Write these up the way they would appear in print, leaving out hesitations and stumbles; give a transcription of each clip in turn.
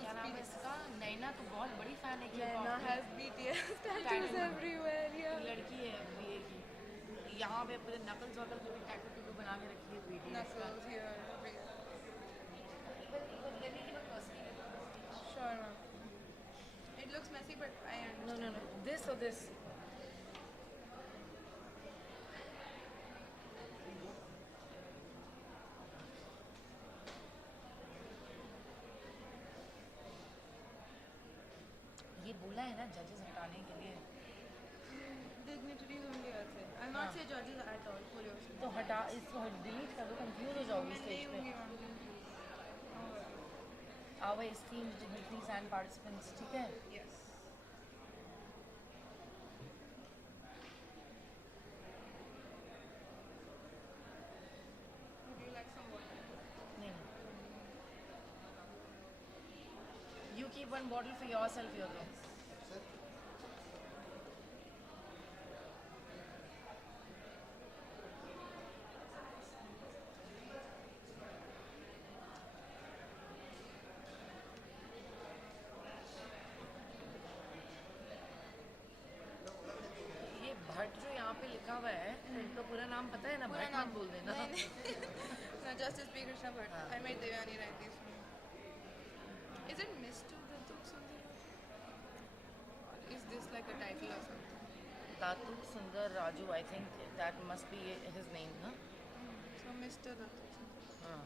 क्या नाम है इसका? नैना तो बहुत बड़ी फैन है Naina has BTS tattoos everywhere. Yeah. लड़की है बीए की, यहाँ पे पूरे नकल वकल पूरी टैटू बना के रखी है बीटीएस का। Knuckles here. Even let me give a personal. Sure, ma'am. It looks messy, but I understand. No. This or this? ये बोला है ना जजेस हटाने के लिए, Dignitaries only are there. I'm not say judges at all for your तो हटा इसको डिलीट कर दो, कंफ्यूज हो जाओगी स्टेज पे। Our esteemed dignitaries and participants, ठीक है? Yes. Would you like some water? नहीं, you keep one bottle for yourself here though. ये भट्ट जो यहाँ पे लिखा हुआ है, इनका पूरा नाम पता है ना? भट्ट नाम बोल देना। No, Justice P. Krishna Bhatt. I made Devyani write these. Is it Mr. Datuk something? Or is this like a title or something? Tatuk Sundar Raju, I think that must be his name, no? So Mr. Datuk. हाँ.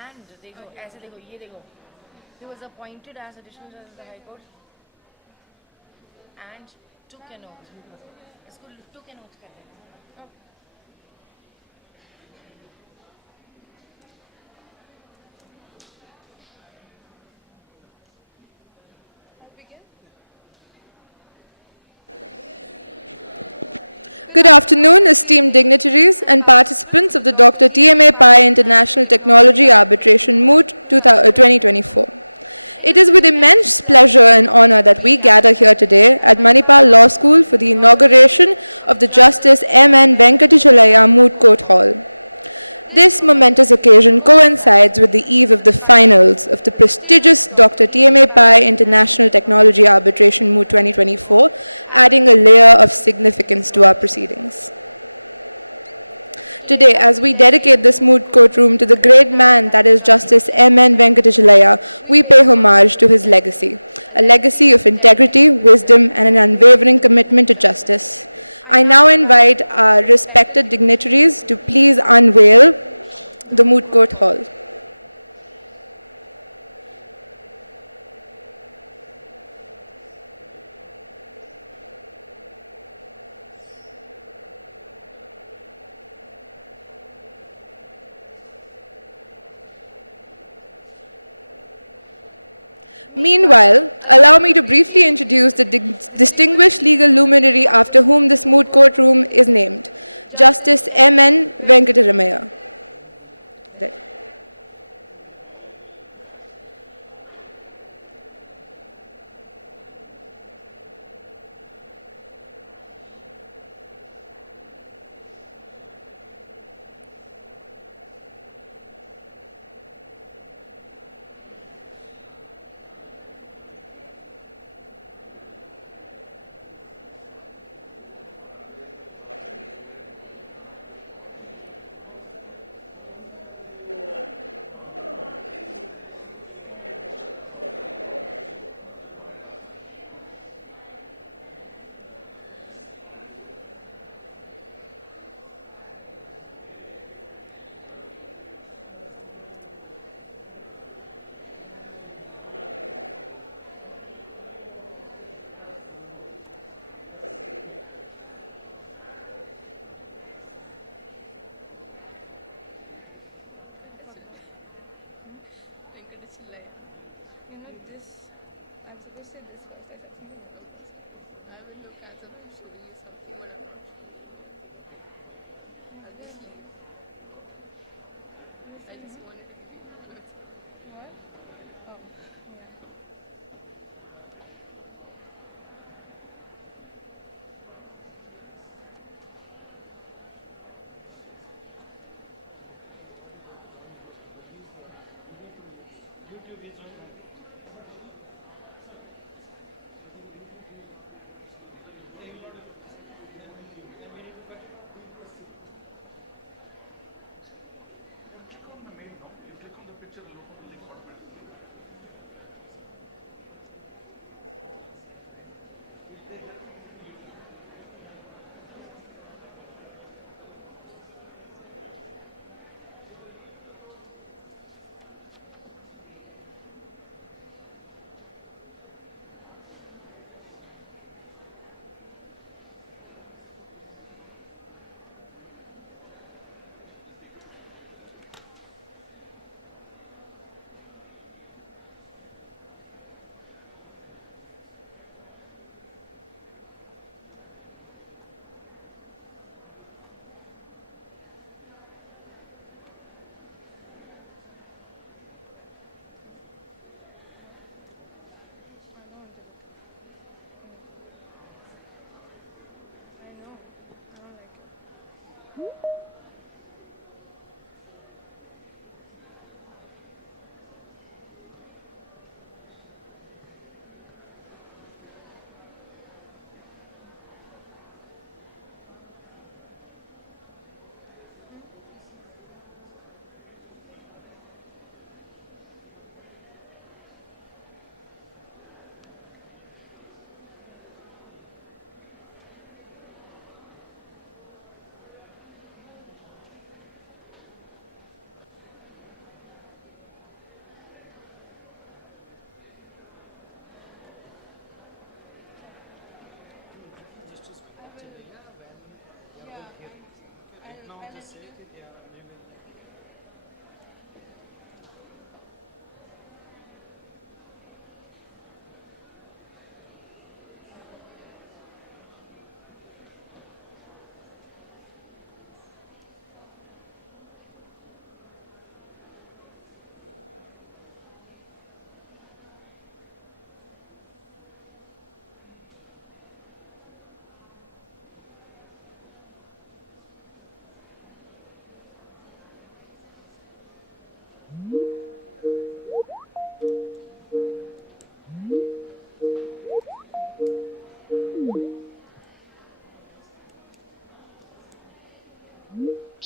And देखो ऐसे देखो, ये देखो, he was appointed as additional judge of the High Court and took an oath. इसको took an oath कहते हैं. Okay. I'll begin. Good afternoon, esteemed dignitaries and participants of the Dr. TMA Pai International Technology Arbitration Moot 2024. It is with immense pleasure and honor that we gather here today at Manipal Law School for the inauguration of the Justice M.N. Venkatachaliah Moot Court Hall. This momentous occasion coincides with the eve of the finals of the prestigious Dr. TMA Pai International Technology Arbitration Moot 2024, adding a layer of significance to our proceedings. Today, as we dedicate this moot courtroom to the great man that is Justice M.N. Venkatachaliah, we pay homage to his legacy, a legacy of integrity, wisdom, and an unwavering commitment to justice. I now invite our respected dignitaries to please unveil the moot court hall. Meanwhile, allow me to briefly introduce the distinguished legal luminary after whom this moot courtroom is named, Justice M.N. Venkatachaliah. There.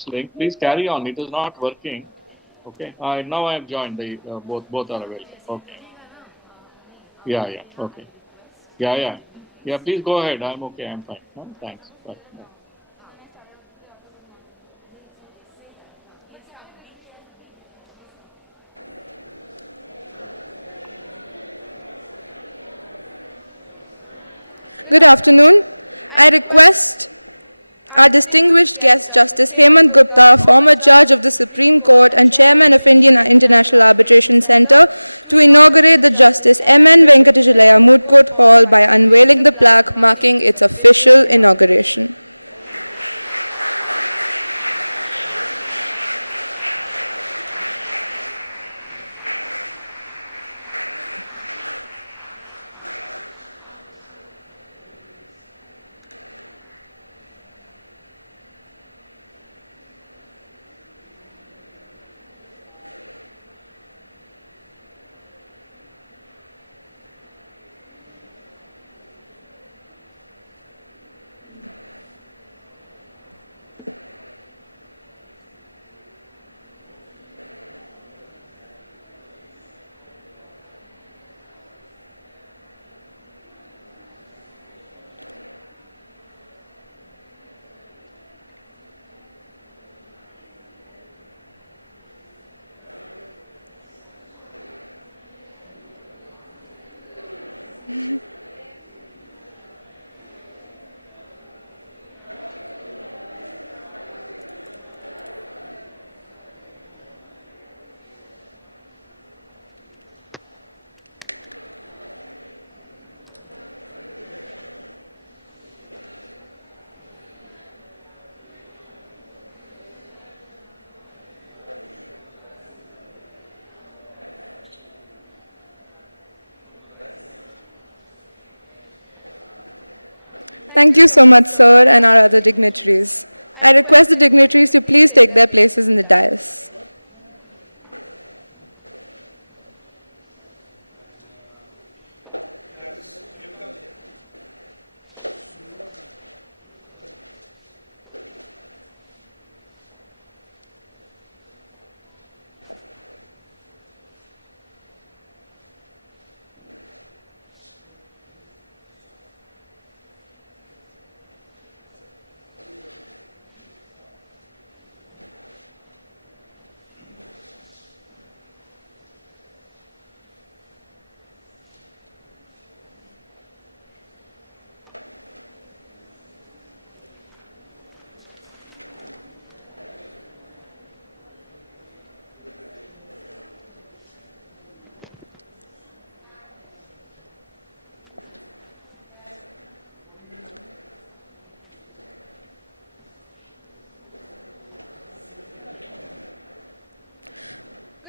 Teams link. Please carry on. It is not working. Okay. Now I have joined. The both are available. Okay. Yeah. Okay. Yeah. Yeah. Please go ahead. I'm okay. I'm fine. Thanks. Bye. Good afternoon. I request our distinguished guest, Justice Hemant Gupta, former judge of the Supreme Court and chairman of Indian International Arbitration Center, to inaugurate the Justice M.N. Venkatachaliah Moot Court Hall by unveiling the plaque marking its official inauguration. Thank you so much, sir, and our other dignitaries. I request the dignitaries to please take their places in the dais.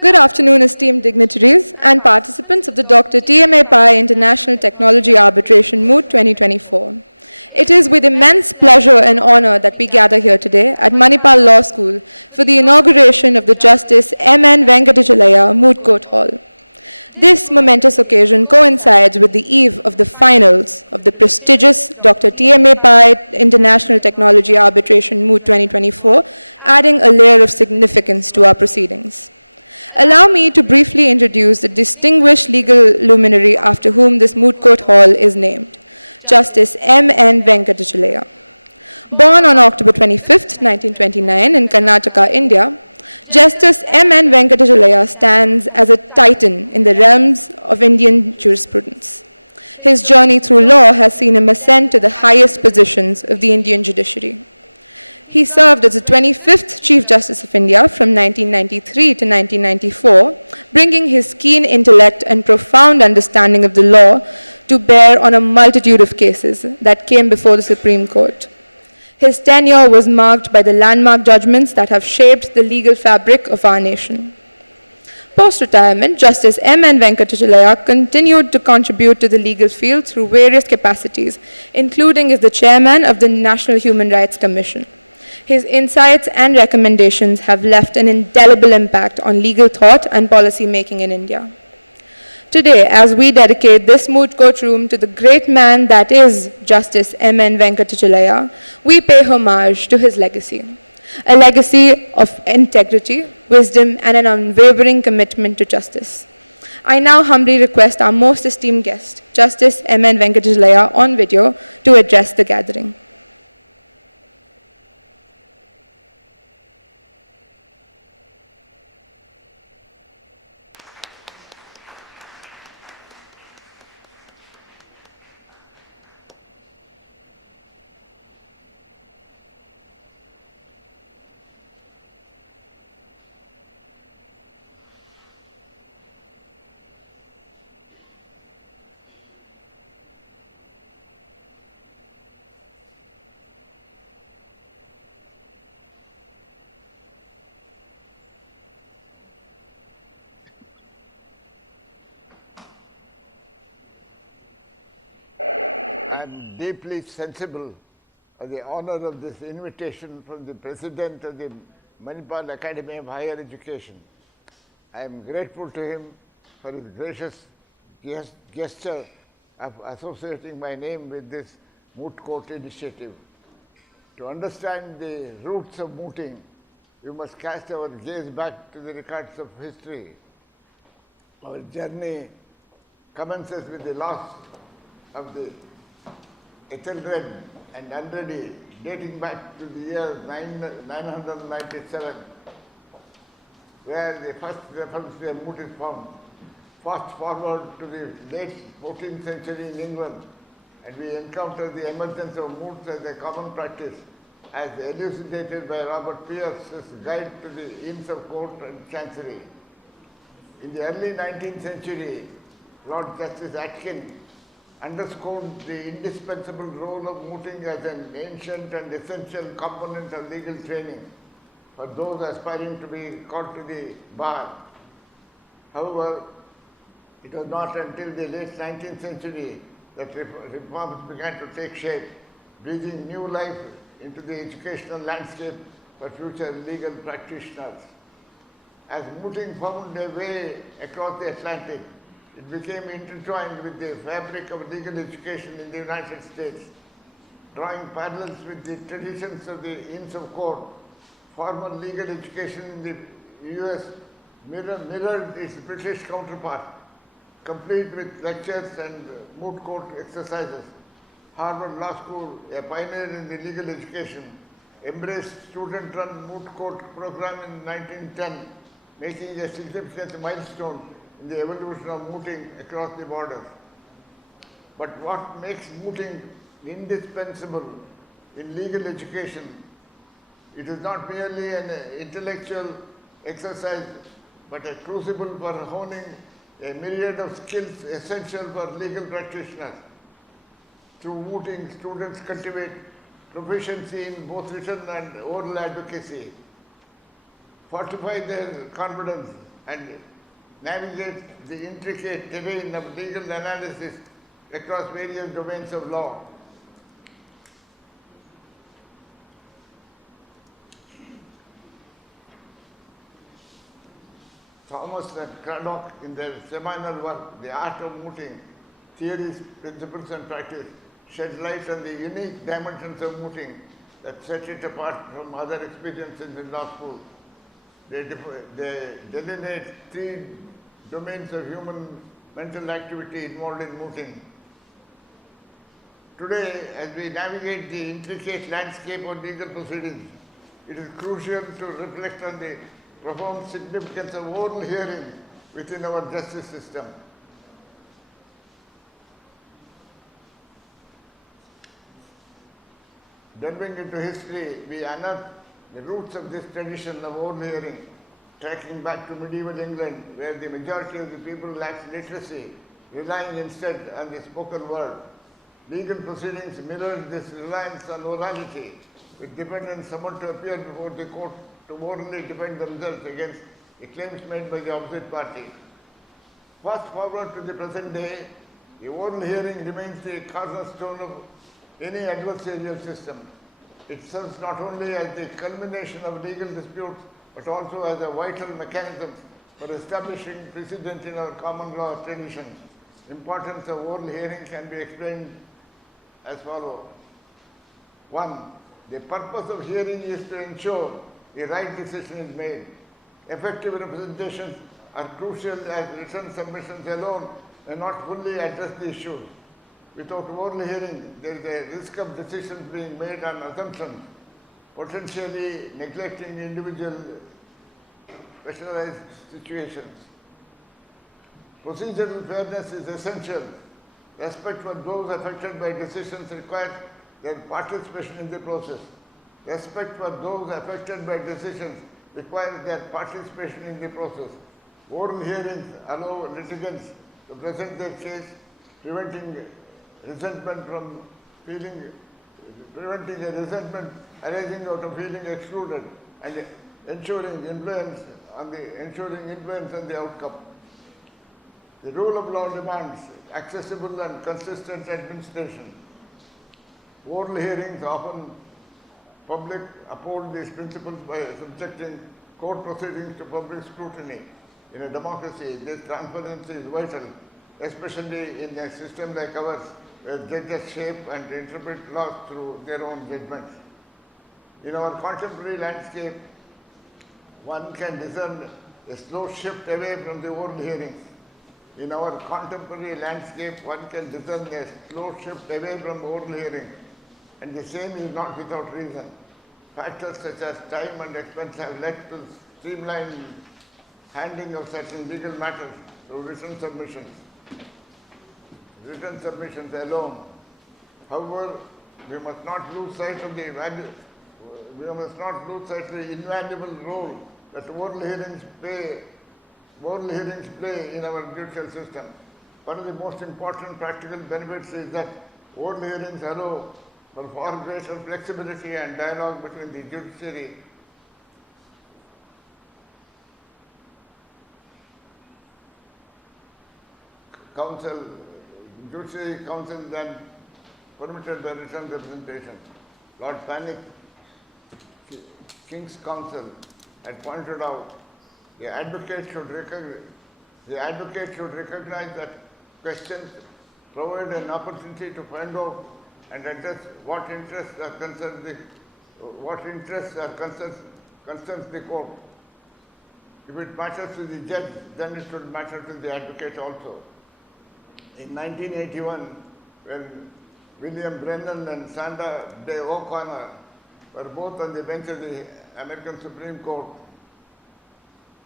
Good afternoon, esteemed dignitaries and participants of the Dr. TMA Pai International Technology Arbitration Moot 2024. It is with immense pleasure and honor that we gather here today at Manipal Law School for the inauguration of the Justice M.N. Venkatachaliah Moot Court Hall. This momentous occasion coincides with the eve of the finals of the prestigious Dr. TMA Pai International Technology Arbitration Moot 2024, adding a layer of significance to our proceedings. Allow me to briefly introduce the distinguished legal luminary after whom this Moot Court Hall is named, Justice M.N. Venkatachaliah. Born on October 25, 1929 in Karnataka, India, Justice M.N. Venkatachaliah stands as a titan in the realms of Indian jurisprudence. His journey through law has seen him ascend to the highest positions of the Indian judiciary. He served as the 25th Chief Justice of India from 1993 to 1994, bringing his keen intellect and profound understanding of the law to bear on a multitude of cases that came before the Supreme Court. His tenure was marked by the landmark judgments that have shaped the legal fabric of our nation. Post-retirement, Justice M.N. Venkatachaliah continued to contribute to the legal field through various capacities, including as the chairman of the National Human Rights Commission. His insights and recommendations have left an indelible impact on legal thought and policy making in India. Today, as we dedicate this moot court room to the great man that is Justice M.N. Venkatachaliah, we pay homage to his legacy. a legacy of integrity, wisdom, and an unwavering commitment to justice. I now humbly request our most esteemed guest, Justice M.N. Venkatachaliah, on video to address the gathering. Deeply sensible of the honor of this invitation from the President of the Manipal Academy of Higher Education. I am grateful to him for his gracious gesture of associating my name with this Moot Court initiative. To understand the roots of mooting, we must cast our gaze back to the records of history. Our journey commences with the loss of the Ethelred and Unready, dating back to the year 997, where the first reference to a moot is found. Fast forward to the late 14th century in England, and we encounter the emergence of moots as a common practice, as elucidated by Robert Pierce's Guide to the Inns of Court and Chancery. In the early 19th century, Lord Justice Atkin underscored the indispensable role of mooting as an ancient and essential component of legal training for those aspiring to be called to the bar. However, it was not until the late 19th century that reforms began to take shape, breathing new life into the educational landscape for future legal practitioners. As mooting found a way across the Atlantic, it became intertwined with the fabric of legal education in the United States. Drawing parallels with the traditions of the Inns of Court, formal legal education in the US mirrored its British counterpart, complete with lectures and moot court exercises. Harvard Law School, a pioneer in the legal education, embraced student-run moot court program in 1910, making a significant milestone in the evolution of mooting across the borders. But what makes mooting indispensable in legal education, it is not merely an intellectual exercise, but a crucible for honing a myriad of skills essential for legal practitioners. Through mooting, students cultivate proficiency in both written and oral advocacy, fortify their confidence, and navigate the intricate terrain of legal analysis across various domains of law. Thomas and Craddock, in their seminal work, The Art of Mooting, Theories, Principles and Practice, shed light on the unique dimensions of mooting that set it apart from other experiences in law school. They delineate three domains of human mental activity involved in mooting. Today, as we navigate the intricate landscape of legal proceedings, it is crucial to reflect on the profound significance of oral hearing within our justice system. Delving into history, we unearth the roots of this tradition of oral hearing, tracking back to medieval England, where the majority of the people lacked literacy, relying instead on the spoken word. Legal proceedings mirrored this reliance on orality, with defendants summoned to appear before the court to orally defend themselves against the claims made by the opposite party. Fast forward to the present day, the oral hearing remains the cornerstone of any adversarial system. It serves not only as the culmination of legal disputes, but also as a vital mechanism for establishing precedent in our common law tradition. Importance of oral hearing can be explained as follows. 1. The purpose of hearing is to ensure the right decision is made. Effective representations are crucial as written submissions alone may not fully address the issues. Without oral hearing, there is a risk of decisions being made on assumptions, potentially neglecting individual specialized situations. Procedural fairness is essential. Respect for those affected by decisions requires their participation in the process. Respect for those affected by decisions requires their participation in the process. Oral hearings allow litigants to present their case, preventing a resentment arising out of feeling excluded and ensuring influence on the outcome. The rule of law demands accessible and consistent administration. Oral hearings often public uphold these principles by subjecting court proceedings to public scrutiny. In a democracy, this transparency is vital, especially in a system like ours, where judges shape and interpret laws through their own judgments. In our contemporary landscape, one can discern a slow shift away from the oral hearings. In our contemporary landscape, one can discern a slow shift away from oral hearings, and the same is not without reason. Factors such as time and expense have led to streamlined handling of certain legal matters through written submissions. Written submissions alone. However, we must not lose sight of the invaluable role that oral hearings play in our judicial system. One of the most important practical benefits is that oral hearings allow for far greater flexibility and dialogue between the judiciary counsel than permitted by written representation. Lord Panic, King's Counsel, had pointed out the advocate should recognize that questions provide an opportunity to find out and address what interests concerns the court. If it matters to the judge, then it should matter to the advocate also. In 1981, when William Brennan and Sandra Day O'Connor were both on the bench of the American Supreme Court,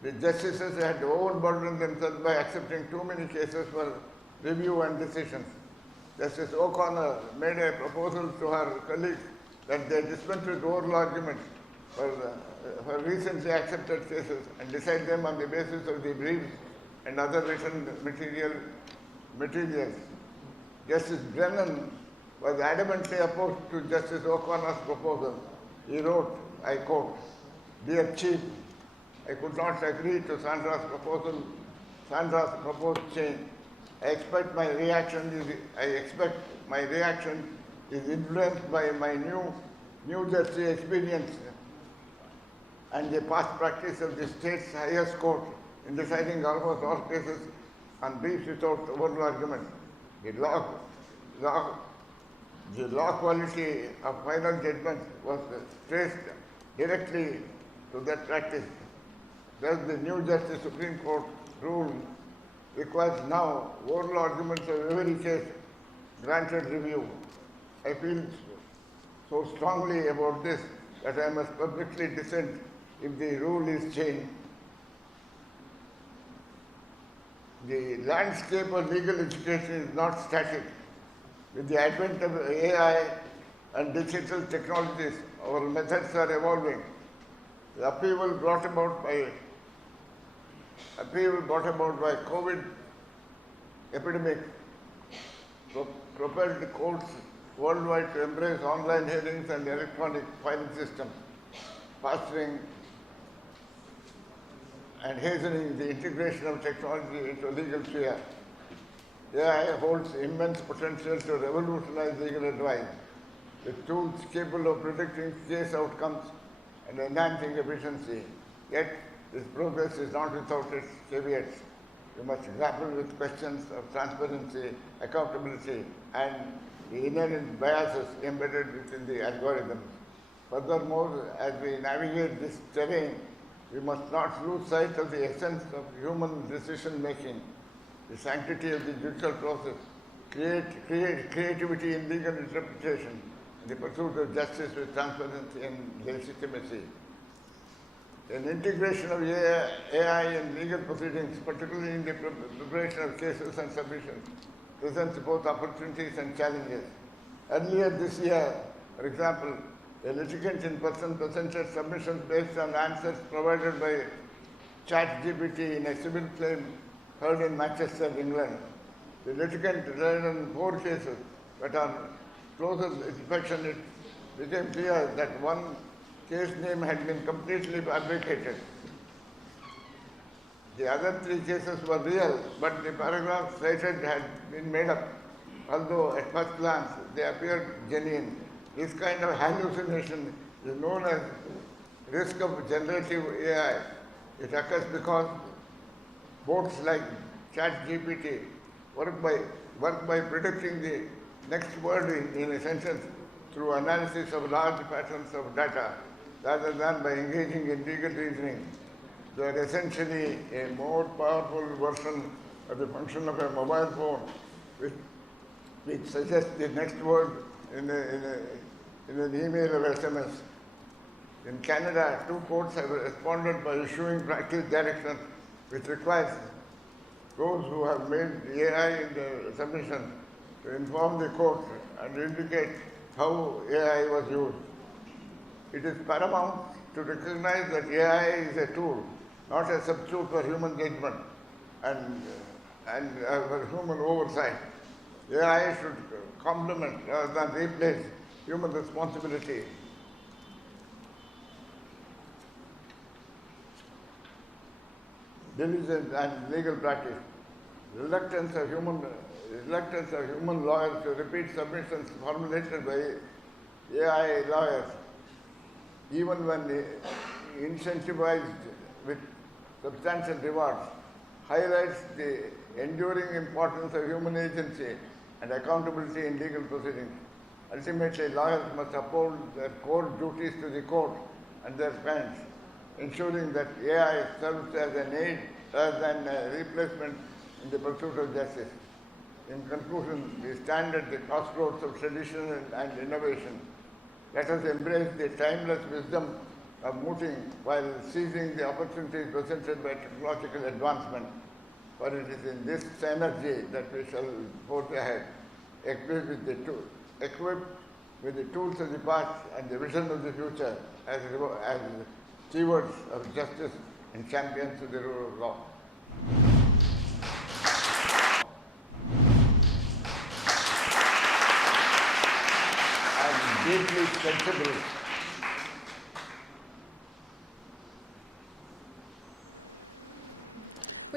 the justices had overburdened themselves by accepting too many cases for review and decisions. Justice O'Connor made a proposal to her colleagues that they dispense with oral arguments for recently accepted cases and decide them on the basis of the briefs and other written materials. Justice Brennan was adamantly opposed to Justice O'Connor's proposal. He wrote, I quote, "Dear Chief, I could not agree to Sandra's proposed change. I expect my reaction is influenced by my New Jersey experience and the past practice of the state's highest court in deciding almost all cases on briefs without oral argument. The law quality of final judgment was traced directly to that practice. Thus, the New Jersey Supreme Court rule requires now oral arguments of every case granted review. I feel so strongly about this that I must publicly dissent if the rule is changed. The landscape of legal education is not static. With the advent of AI and digital technologies, our methods are evolving. The upheaval brought about by COVID epidemic propelled courts worldwide to embrace online hearings and electronic filing systems, fostering and hastening the integration of technology into legal sphere. AI holds immense potential to revolutionize legal advice with tools capable of predicting case outcomes and enhancing efficiency. Yet, this progress is not without its caveats. You must grapple with questions of transparency, accountability, and the inherent biases embedded within the algorithm. Furthermore, as we navigate this terrain, we must not lose sight of the essence of human decision making, the sanctity of the judicial process, creativity in legal interpretation, the pursuit of justice with transparency and legitimacy. An integration of AI in legal proceedings, particularly in the preparation of cases and submissions, presents both opportunities and challenges. Earlier this year, for example, a litigant in person presented submissions based on answers provided by ChatGPT in a civil claim heard in Manchester, England. The litigant relied on 4 cases, but on closer inspection it became clear that one case name had been completely fabricated. The other 3 cases were real, but the paragraphs cited had been made up, although at first glance they appeared genuine. This kind of hallucination is known as risk of generative AI. It occurs because bots like ChatGPT work by predicting the next word in a sentence through analysis of large patterns of data rather than by engaging in legal reasoning. They are essentially a more powerful version of the function of a mobile phone, which suggests the next word in an email or SMS. In Canada, 2 courts have responded by issuing practice directions which requires those who have made the AI in the submission to inform the court and indicate how AI was used. It is paramount to recognize that AI is a tool, not a substitute for human judgment and for human oversight. AI should complement rather than replace human responsibility. Diligence and legal practice. Reluctance of human lawyers to repeat submissions formulated by AI lawyers, even when incentivized with substantial rewards, highlights the enduring importance of human agency and accountability in legal proceedings. Ultimately, lawyers must uphold their core duties to the court and their clients, ensuring that AI serves as an aid rather than a replacement in the pursuit of justice. In conclusion, we stand at the crossroads of tradition and innovation. Let us embrace the timeless wisdom of mooting while seizing the opportunities presented by technological advancement. For it is in this synergy that we shall forge ahead, equipped with the tools of the past and the vision of the future as stewards of justice and champions of the rule of law. I am deeply sensible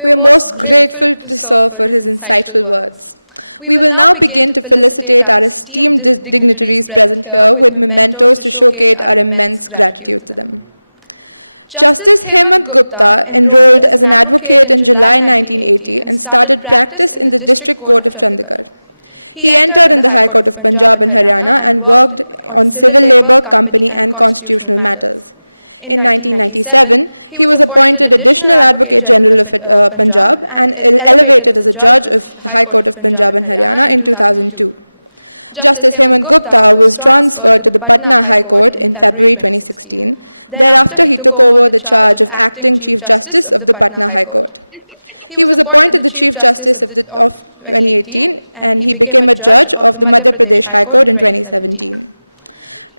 We are most grateful to Sir for his insightful words. We will now begin to felicitate our esteemed dignitaries present here with mementos to showcase our immense gratitude to them. Justice Hemant Gupta enrolled as an advocate in July 1980 and started practice in the District Court of Chandigarh. He entered in the High Court of Punjab and Haryana and worked on civil labor, company and constitutional matters. In 1997, he was appointed Additional Advocate General of Punjab and elevated as a judge of the High Court of Punjab and Haryana in 2002. Justice Hemant Gupta was transferred to the Patna High Court in February 2016. Thereafter, he took over the charge of Acting Chief Justice of the Patna High Court. He was appointed the Chief Justice of 2018 and he became a judge of the Madhya Pradesh High Court in 2017.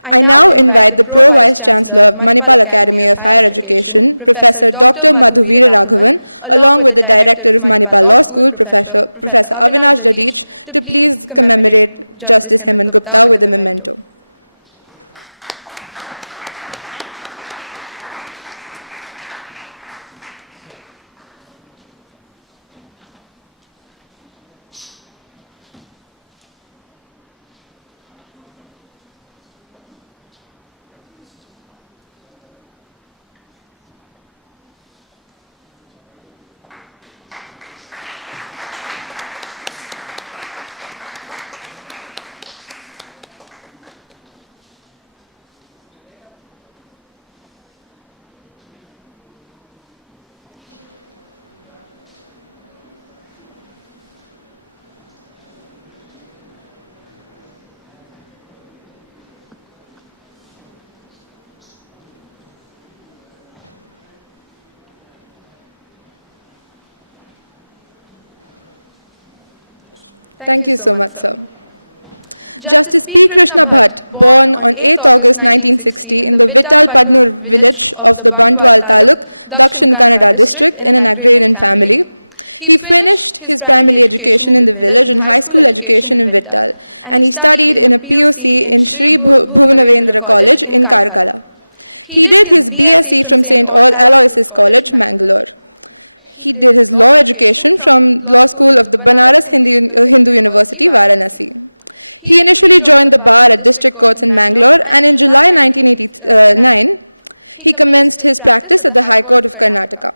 I now invite the Pro Vice Chancellor of Manipal Academy of Higher Education, Professor Dr. Madhuvira Raghavan, along with the Director of Manipal Law School, Professor Avinash Dadich, to please commemorate Justice Hemant Gupta with a memento. Thank you so much, sir. Justice P. Krishna Bhatt, born on 8th August 1960 in the Vittal Padnur village of the Bantwal Taluk, Dakshin Kannada district, in an agrarian family. He finished his primary education in the village and high school education in Vittal, and he studied in a POC in Sri Bhuvanavendra College in Karkala. He did his BSc from St. Aloysius College, Mangalore. He did his law education from Law School of the Banaras Hindu University, Varanasi. He initially joined the bar at district courts in Mangalore, and in July 1989, he commenced his practice at the High Court of Karnataka.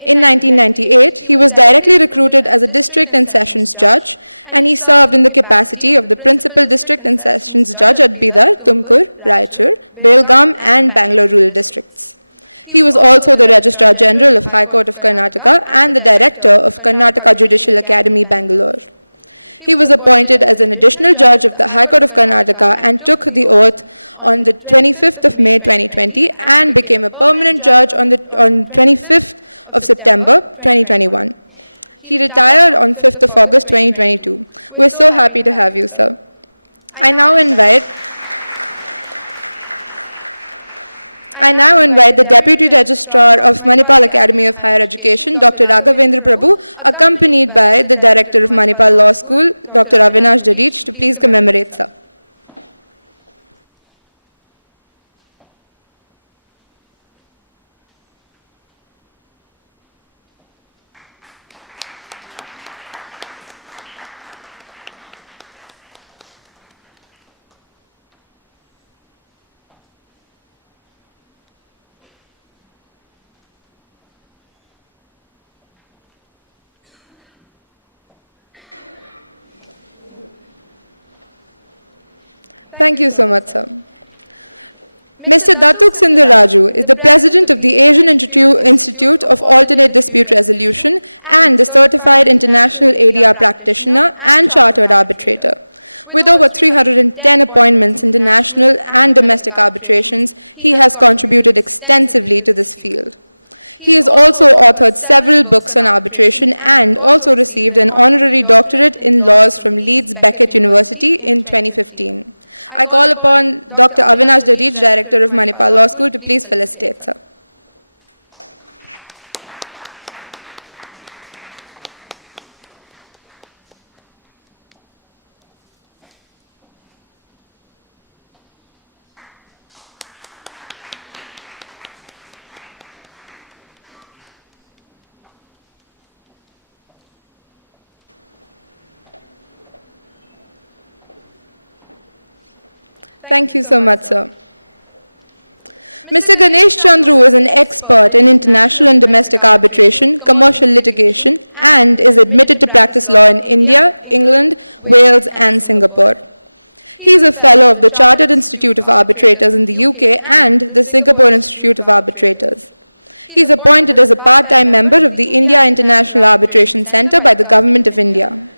In 1998, he was directly recruited as a district and sessions judge, and he served in the capacity of the principal district and sessions judge at Bidar, Tumkur, Raichur, Belgaum, and Bangalore rural districts. He was also the Registrar General of High Court of Karnataka and the Director of Karnataka Judicial Academy, Bangalore. He was appointed as an additional judge of the High Court of Karnataka and took the oath on the 25th of May 2020 and became a permanent judge on 25th of September 2021. He retired on 5th of August 2022. We're so happy to have you, sir. I now invite the Deputy Registrar of Manipal Academy of Higher Education, Dr. Raghavendra Prabhu, accompanied by the Director of Manipal Law School, Dr. Avinash Dadich, to please commemorate, sir. Thank you so much, sir. Mr. Datuk Sindhu Raju is the President of the Asian Institute of Alternate Dispute Resolution and the Certified International ADR Practitioner and Chartered Arbitrator. With over 310 appointments in international and domestic arbitrations, he has contributed extensively to this field. He has also authored several books on arbitration and also received an honorary doctorate in laws from Leeds Beckett University in 2015. I call upon Dr. Avinash Dadich, Director of Manipal Law School, to please felicitate, sir. Thank you so much, sir. Mr. Ganesh Chandru is an expert in international and domestic arbitration, commercial litigation, and is admitted to practice law in India, England, Wales, and Singapore. He is a fellow of the Chartered Institute of Arbitrators in the UK and the Singapore Institute of Arbitrators. He is appointed as a part-time member of the India International Arbitration Centre by the Government of India.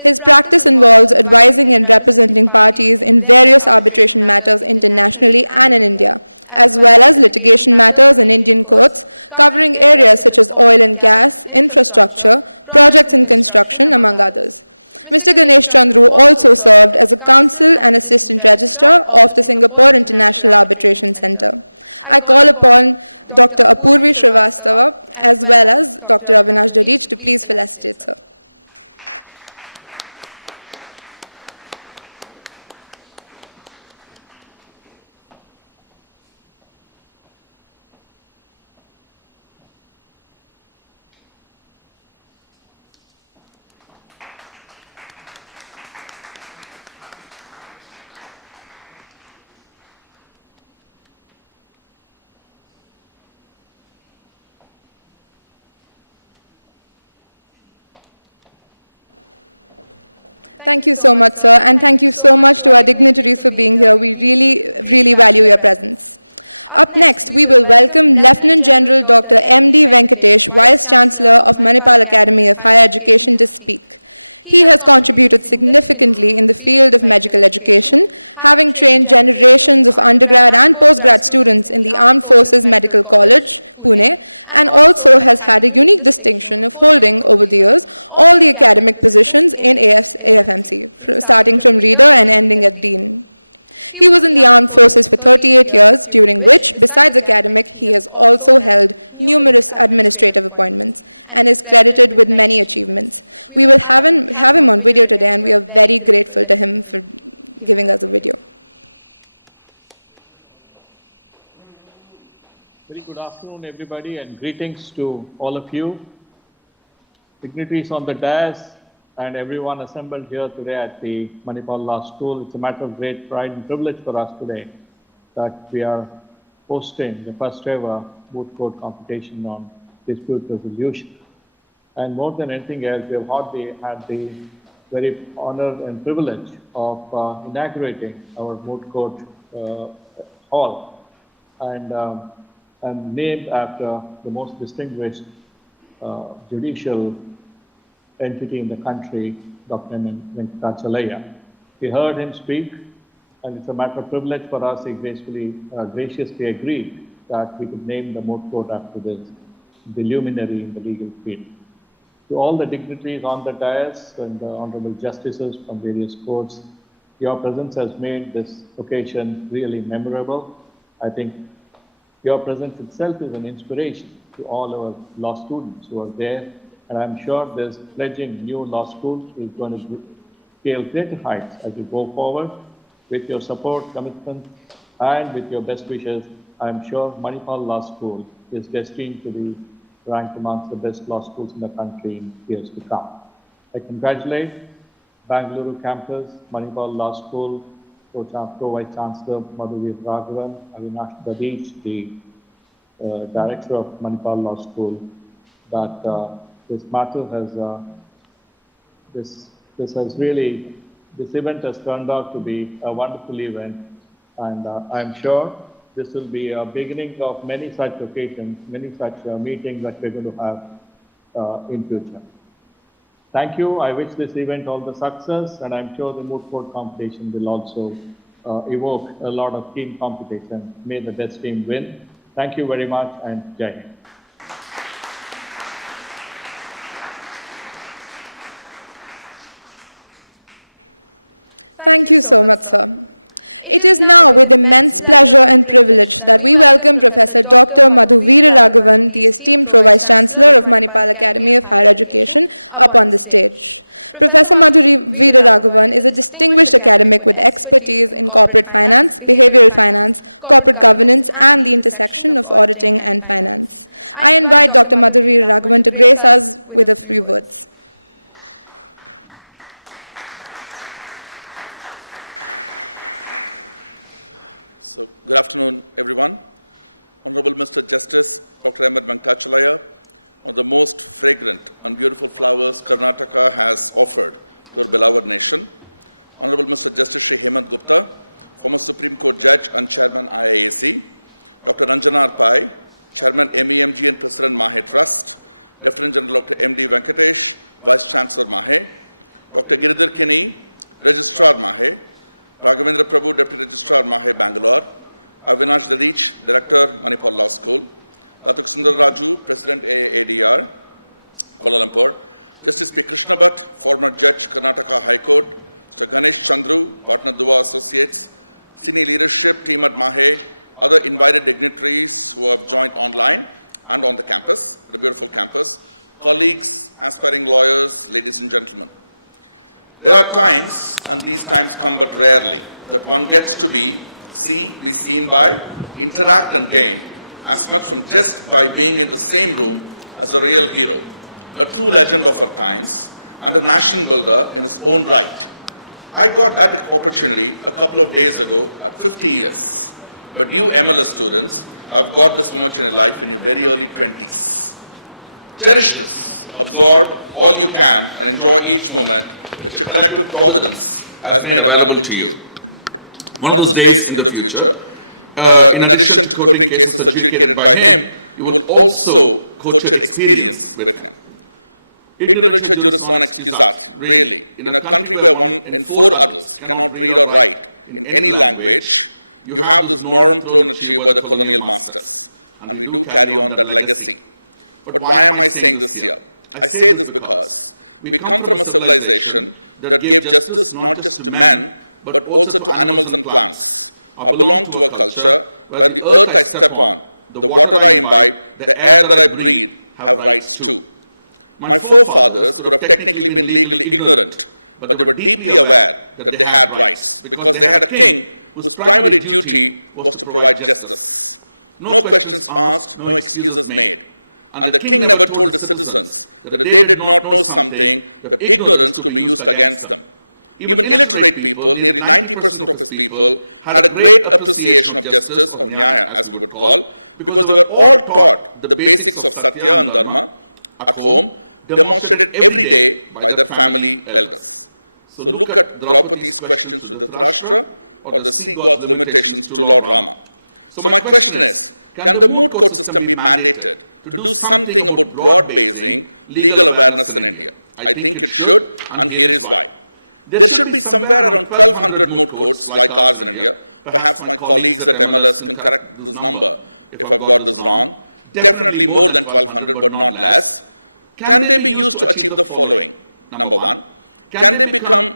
His practice involves advising and representing parties in various arbitration matters internationally and in India, as well as litigation matters in Indian courts, covering areas such as oil and gas, infrastructure, projects and construction, among others. Mr. Ganesh Chandru also served as a counsel and assistant registrar of the Singapore International Arbitration Centre. I call upon Dr. Apurvi Srivastava as well as Dr. Avinash Dadich to please felicitate, sir. Thank you so much, sir, and thank you so much to our dignitaries for being here. We really value your presence. Up next, we will welcome Lieutenant General Dr. M.D. Venkatesh, Vice Chancellor of Manipal Academy of Higher Education, to speak. He has contributed significantly in the field of medical education, having trained generations of undergrad and postgrad students in the Armed Forces Medical College, Pune, and also has had a unique distinction of holding, over the years, all the academic positions in AFMC, starting from Reader and ending at Dean. He was in the armed forces for 38 years, during which, besides academic, he has also held numerous administrative appointments and is credited with many achievements. We will have him on video today, and we are very grateful to him for giving us a video. Very good afternoon, everybody, and greetings to all of you. Dignitaries on the dais, and everyone assembled here today at the Manipal Law School. It's a matter of great pride and privilege for us today that we are hosting the first ever moot court competition on dispute resolution. And more than anything else, we have had the very honor and privilege of inaugurating our moot court hall, and named after the most distinguished judicial entity in the country, Dr. Venkatachaliah. We heard him speak, and it's a matter of privilege for us. He graciously agreed that we could name the moot court after this, the luminary in the legal field. To all the dignitaries on the dais and the honorable justices from various courts, your presence has made this occasion really memorable. I think your presence itself is an inspiration to all our law students who are there. And I'm sure this pledging new law school is going to scale greater heights as we go forward. With your support, commitment, and with your best wishes, I'm sure Manipal Law School is destined to be ranked amongst the best law schools in the country in years to come. I congratulate Bengaluru campus, Manipal Law School, Pro-Vice Chancellor Madhu Raghavan, Avinash Dadich, the Director of Manipal Law School, that this matter has, this event has turned out to be a wonderful event, and I'm sure this will be a beginning of many such occasions, many such meetings that we're going to have in future. Thank you. I wish this event all the success, and I'm sure the moot court competition will also evoke a lot of team competition. May the best team win. Thank you very much, and Jai Hind. Thank you so much, sir. It is now with immense pleasure and privilege that we welcome Professor Dr. Madhu Raghavan, the esteemed Pro-Vice Chancellor of Manipal Academy of Higher Education, up on the stage. Professor Madhu Raghavan is a distinguished academic with expertise in corporate finance, behavioral finance, corporate governance, and the intersection of auditing and finance. I invite Dr. Madhu Raghavan to grace us with a few words. So, good afternoon, everyone. Honorable Mr. Justice Dr. M. Venkatachaliah, one of the most fragrant and beautiful flowers Karnataka has offered to our beloved nation. Honorable Mr. Justice Shri Hemant Gupta, former Supreme Court Judge and Chairman IIAC. Dr. Ranjana Pai, Chairman MEMG and President MAHE Trust. Lieutenant General Dr. M.D. Venkatesh, Vice Chancellor MAHE. Dr. Giridhar Kini, Registrar MAHE. Raghavendra Prabhu, Deputy Registrar MAHE Bangalore, Avinash Dadich, Director Manipal Law School, Datuk Sundar Raju, President AADR, Kuala Lumpur, Justice P. Krishna Bhatt, former Judge, Karnataka High Court, Mr. Ganesh Chandru, Partner Dua Associates, senior leadership team at MAHE, other invited dignitaries who have joined online and on the campus, the beautiful campus, colleagues, aspiring lawyers, ladies and gentlemen. There are times, and these times come but rarely, that one gets to be seen by, interact and gain as much from just by being in the same room as a real hero, a true legend of our times, and a nation builder in his own right. I got that opportunity a couple of days ago at 50 years, but you MLS students have got this moment in your life in your very early 20s. Cherish this, absorb all you can, and enjoy each moment that your collective providence has made available to you. One of those days in the future, in addition to quoting cases adjudicated by him, you will also coach your experience with him. Ignorantia juris non excusat, really. In a country where 1 in 4 adults cannot read or write in any language, you have this norm thrown at you by the colonial masters. And we do carry on that legacy. But why am I saying this here? I say this because we come from a civilization that gave justice not just to men, but also to animals and plants. I belong to a culture where the earth I step on, the water I imbibe, the air that I breathe have rights too. My forefathers could have technically been legally ignorant, but they were deeply aware that they had rights because they had a king whose primary duty was to provide justice. No questions asked, no excuses made. And the king never told his citizens that if they did not know something, that ignorance could be used against them. Even illiterate people, nearly 90% of his people, had a great appreciation of justice, or nyaya as we would call, because they were all taught the basics of satya and dharma at home, demonstrated every day by their family elders. So look at Draupadi's questions to Dhritarashtra or the sea god's limitations to Lord Rama. So my question is, can the moot court system be mandated to do something about broad-basing legal awareness in India? I think it should, and here is why. There should be somewhere around 1,200 moot courts like ours in India. Perhaps my colleagues at MLS can correct this number if I've got this wrong. Definitely more than 1,200, but not less. Can they be used to achieve the following? Number one, can they become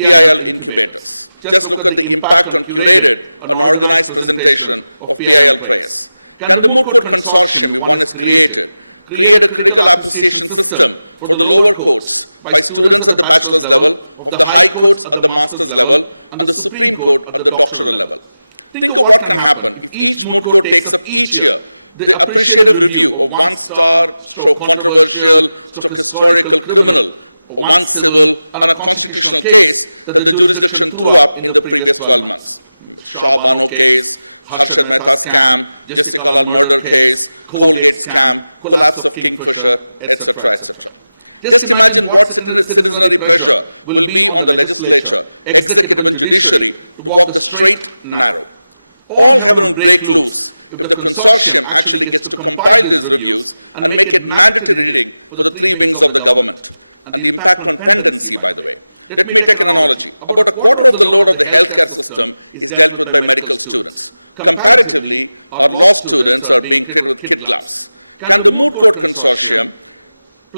PIL incubators? Just look at the impact on curated and organized presentation of PIL prayers. Can the moot court consortium, if one is created, create a critical appreciation system for the lower courts by students at the bachelor's level, of the high courts at the master's level, and the Supreme Court at the doctoral level? Think of what can happen if each moot court takes up each year the appreciative review of 1-star, stroke controversial, stroke historical criminal, or 1 civil, and a constitutional case that the jurisdiction threw up in the previous 12 months. Shah Bano case, Harshad Mehta scam, Jessica Lal murder case, Colgate scam, collapse of Kingfisher, etc., etc. Just imagine what citizenry pressure will be on the legislature, executive and judiciary to walk the straight and narrow. All heaven will break loose if the consortium actually gets to compile these reviews and make it mandatory reading for the 3 wings of the government. And the impact on pendency, by the way. Let me take an analogy. About a quarter of the load of the healthcare system is dealt with by medical students. Comparatively, our law students are being treated with kid gloves. Can the moot court consortium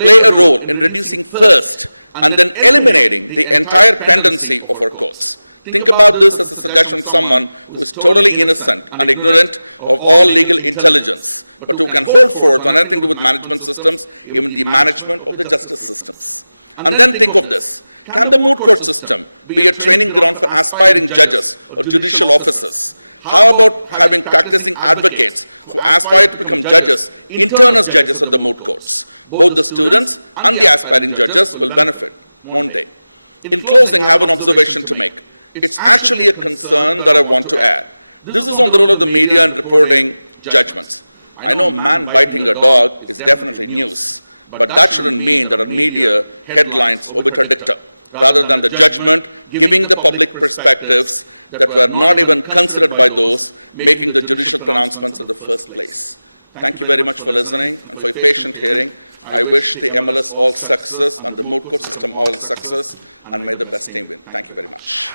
play a role in reducing first and then eliminating the entire pendency of our courts? Think about this as a suggestion from someone who is totally innocent and ignorant of all legal intelligence, but who can hold forth on anything to do with management systems, even the management of the justice systems. And then think of this. Can the moot court system be a training ground for aspiring judges or judicial officers? How about having practicing advocates who aspire to become judges, intern as judges at the moot courts? Both the students and the aspiring judges will benefit, won't they? In closing, I have an observation to make. It's actually a concern that I want to add. This is on the role of the media in reporting judgments. I know man biting a dog is definitely news, but that shouldn't mean that our media headlines obiter dicta, rather than the judgment giving the public perspectives that were not even considered by those making the judicial pronouncements in the first place. Thank you very much for listening and for your patient hearing. I wish the MLS all success and the moot court system all success, and may the best team win. Thank you very much.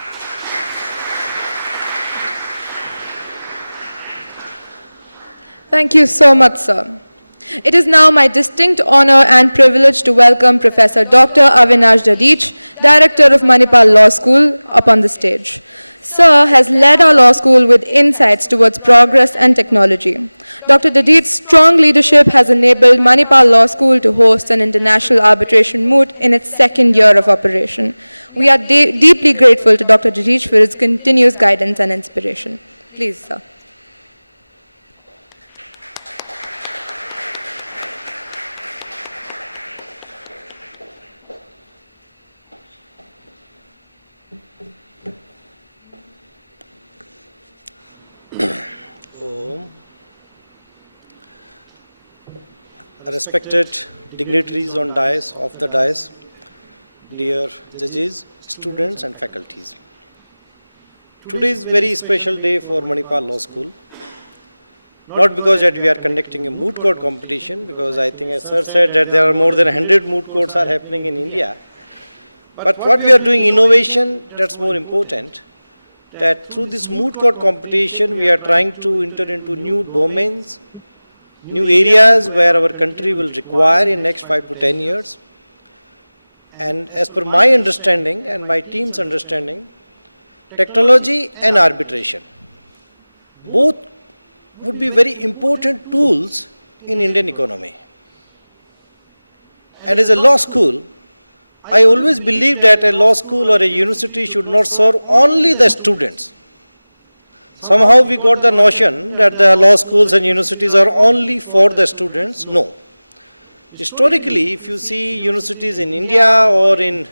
Thank you so much, sir. It is now my distinct honor and privilege to welcome Professor Dr. Avinash Dadich, Director of Manipal Law School, up on the stage. Sir has led our law school with insights towards progress and technology. Dr. Dadich's strong leadership has enabled Manipal Law School to host an international arbitration moot in its 2nd year of operation. We are deeply grateful to Dr. Dadich for his continuous guidance and inspiration. Please, sir. Respected dignitaries on dais, off the dais, dear judges, students and faculties. Today is a very special day for Manipal Law School. Not because that we are conducting a moot court competition, because I think as sir said that there are more than 100 moot courts are happening in India. But what we are doing, innovation, that's more important. That through this moot court competition, we are trying to enter into new domains, new areas where our country will require in next 5 to 10 years. And as per my understanding and my team's understanding, technology and arbitration, both would be very important tools in Indian economy. And as a law school, I always believe that a law school or a university should not serve only the students. Somehow we got the notion that the law schools and universities are only for the students. No. Historically, if you see universities in India or in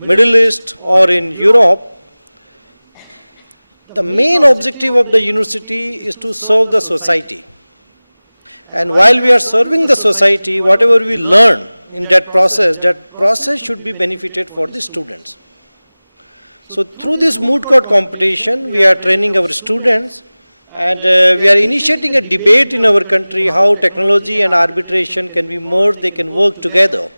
Middle East or in Europe, the main objective of the university is to serve the society. And while we are serving the society, whatever we learn in that process should be benefited for the students. So through this moot court competition, we are training our students, and we are initiating a debate in our country how technology and arbitration can be merged, they can work together.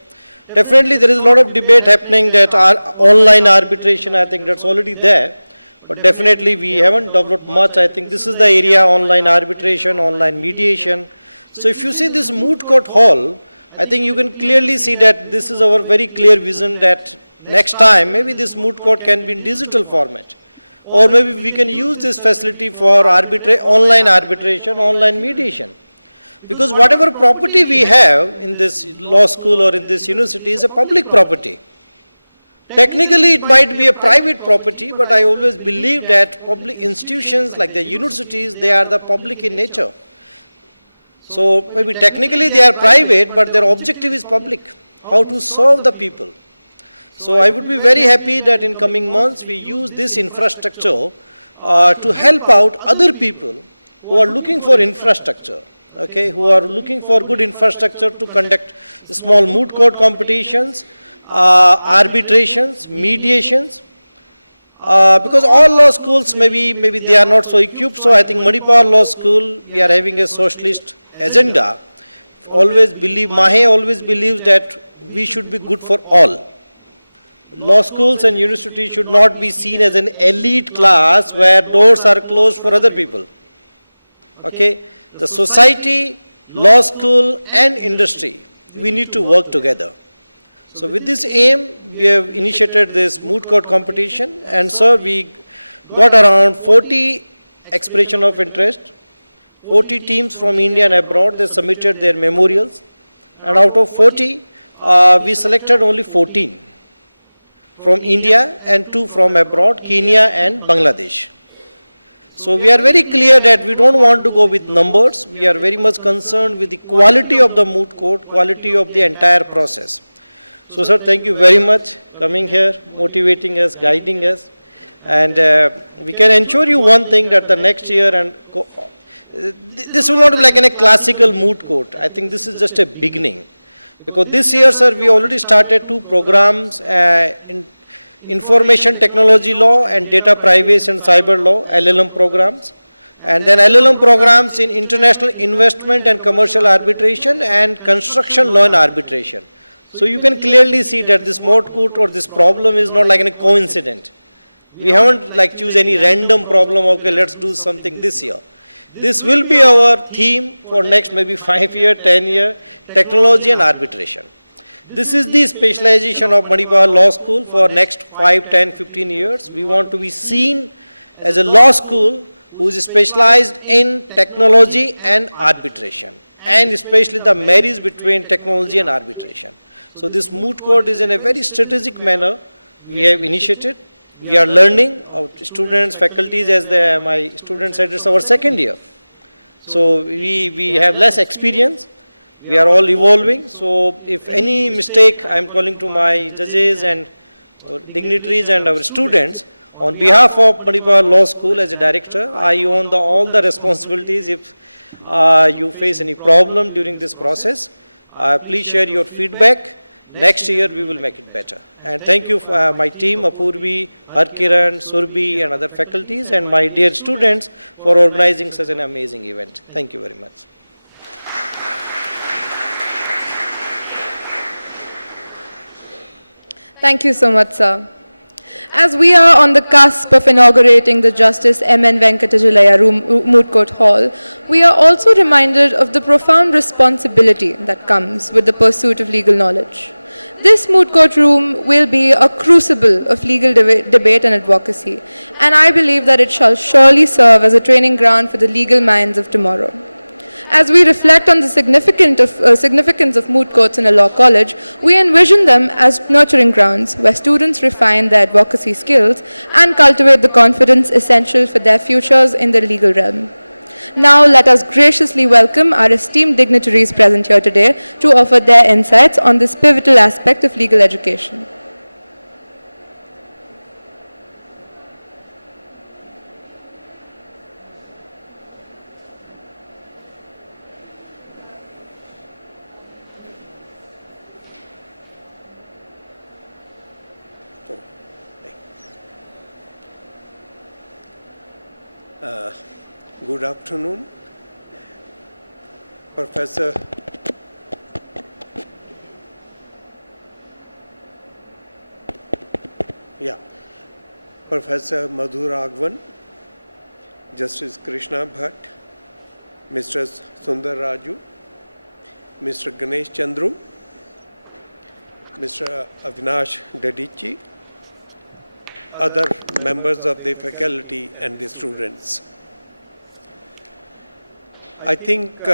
Definitely there is a lot of debate happening that online arbitration, I think that's already there, but definitely we haven't developed much. I think this is the area, online arbitration, online mediation. So if you see this moot court hall, I think you can clearly see that this is our very clear vision that next time maybe this moot court can be in digital format, or maybe we can use this facility for online arbitration, online mediation. Because whatever property we have in this law school or in this university is a public property. Technically it might be a private property, but I always believe that public institutions like the universities, they are the public in nature. So maybe technically they are private, but their objective is public, how to serve the people. So I would be very happy that in coming months we use this infrastructure to help out other people who are looking for infrastructure, okay, who are looking for good infrastructure to conduct small moot court competitions, arbitrations, mediations. Because all law schools maybe they are not so equipped, so I think Manipal Law School, we are having a socialist agenda. MAHE always believes that we should be good for all. Law schools and universities should not be seen as an elite class where doors are closed for other people. Okay? The society, law school and industry, we need to work together. So with this aim, we have initiated this moot court competition, and sir, we got around 40 expression of interest. 40 teams from India and abroad, they submitted their memorials, and out of 40, we selected only 14 from India and 2 from abroad, Kenya and Bangladesh. So we are very clear that we don't want to go with numbers, we are very much concerned with the quality of the moot court, quality of the entire process. So sir, thank you very much coming here, motivating us, guiding us, and we can ensure you one thing, that the next year, and this will not be like in a classical moot court. I think this is just a beginning. Because this year, sir, we already started 2 programs in information technology law and data privacy and cyber law, LLM programs. And then LLM programs in international investment and commercial arbitration and construction law and arbitration. So you can clearly see that this moot court or this problem is not like a coincidence. We haven't like choose any random problem, okay, let's do something this year. This will be our theme for next maybe 5 year, 10 year, technology and arbitration. This is the specialization of Manipal Law School for next 5, 10, 15 years. We want to be seen as a law school who is specialized in technology and arbitration, and especially the marriage between technology and arbitration. So this moot court is in a very strategic manner we have initiated. We are learning, our students, faculties, as my student said, it's our 2nd year. So we have less experience. We are all evolving. So if any mistake, I am calling to my judges and our dignitaries and our students. On behalf of Manipal Law School as a director, I own all the responsibilities. If you face any problem during this process, please share your feedback. Next year we will make it better. And thank you for my team, Apurvi, Harkiran, Surbi and other faculties, and my dear students for organizing such an amazing event. Thank you very much. Thank you so much, sir. As we are on the cusp of inaugurating the Justice M.N. Venkatachaliah Moot Court Hall, we are also reminded of the profound responsibility that comes with the pursuit of legal knowledge. This Moot Court room will be a crucible of legal debate and advocacy, and I believe that it shall surely serve as a training ground for the legal minds of tomorrow. As we reflect on the significance of moot courts in a law college, we envision them as nurturing grounds where students refine their advocacy skills and cultivate the confidence essential for their futures in the legal realm. Now, let us graciously welcome our esteemed dignitaries present here today to offer their insights on this pivotal aspect of legal education. Good afternoon, Professor Professor Madhu Raghavan, Justice Krishna Bhatt, Mr. Sundar Raju, Mr. Ganesh Chandru, Mr. Avinash Dadichi, other members of the faculty and the students. I think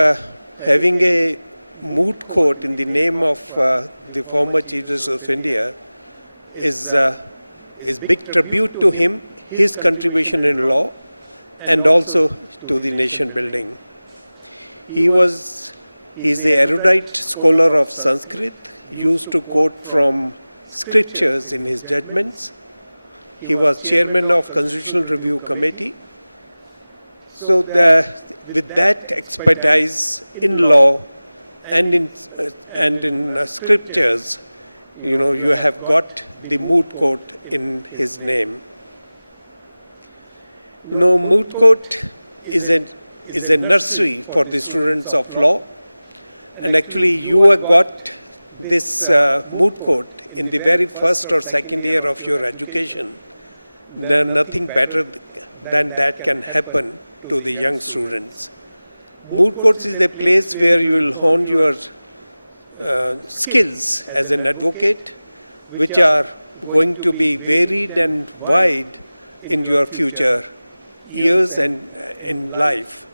having a moot court in the name of the former Chief Justice of India is big tribute to him, his contribution in law, and also to the nation building. He is the erudite scholar of Sanskrit, used to quote from scriptures in his judgments. He was chairman of Constitutional Review Committee. So with that expertise in law and in scriptures, you have got the moot court in his name. Moot court is a nursery for the students of law, and actually you have got this moot court in the very first or second year of your education. Nothing better than that can happen to the young students. Moot courts is a place where you will hone your skills as an advocate, which are going to be varied and wide in your future years and in life.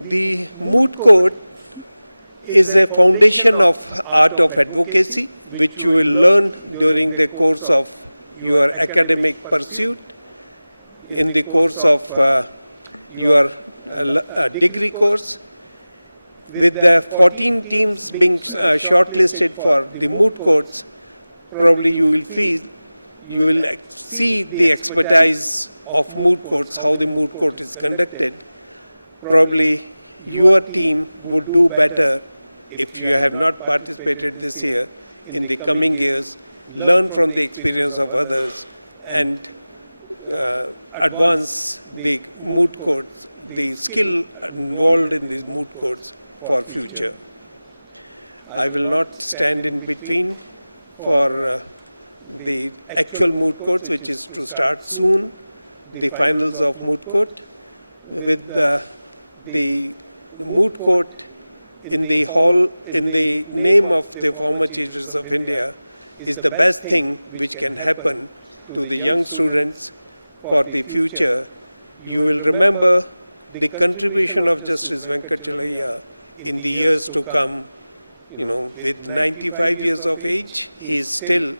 The moot court is a foundation of art of advocacy, which you will learn during the course of your academic pursuit, in the course of your degree course. With the 14 teams being shortlisted for the moot courts, probably you will see the expertise of moot courts, how the moot court is conducted. Probably your team would do better if you have not participated this year. In the coming years, learn from the experience of others and advance the moot courts, the skill involved in these moot courts for future. I will not stand in between for the actual moot courts, which is to start soon, the finals of moot court. With the moot court in the hall, in the name of the former Chief Justice of India, is the best thing which can happen to the young students for the future. You will remember the contribution of Justice Venkatachaliah in the years to come. With 95 years of age, he is still,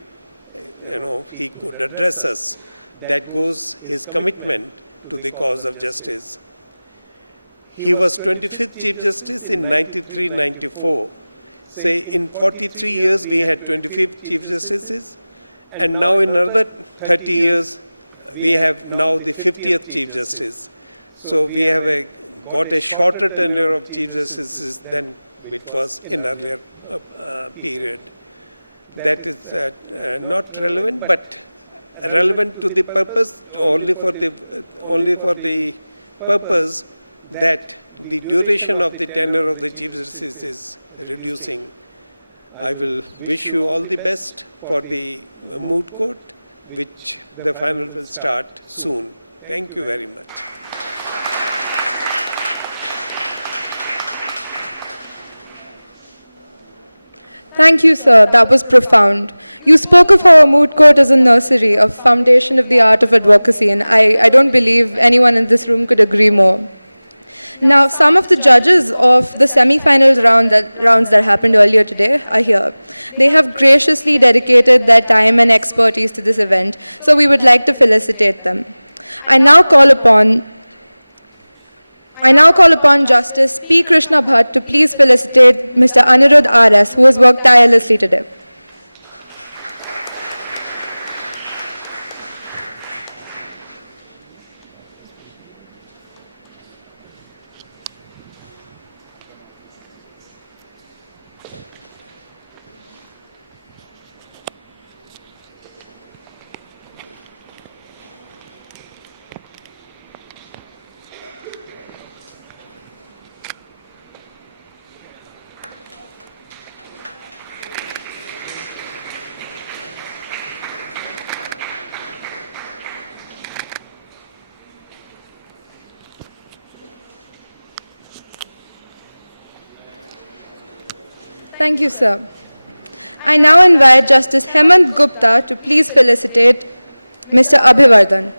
he could address us. That goes his commitment to the cause of justice. He was 25th Chief Justice in 93-94. Say in 43 years we had 25 Chief Justices, and now in another 30 years we have now the 50th Chief Justice. So we have got a shorter tenure of Chief Justices than it was in earlier period. That is not relevant, but relevant to the purpose, only for the purpose that the duration of the tenure of the Chief Justice is reducing. I will wish you all the best for the Moot Court, which the final will start soon. Thank you very much. Thank you, sir. That was profound. You spoke of how a moot court is a nursery, a foundation of the art of advocacy, and I don't believe anyone in this room could agree more. Now, some of the judges of the semi-final rounds that happened earlier today are here. They have graciously dedicated their time and expertise to this event, so we would like to felicitate them. I now call upon Justice P. Krishna Bhatt to please felicitate Mr. Anirudh R.S., who has worked tirelessly today. Thank you, sir. I now invite Justice Hemant Gupta to please felicitate Mr. Abhivardhan.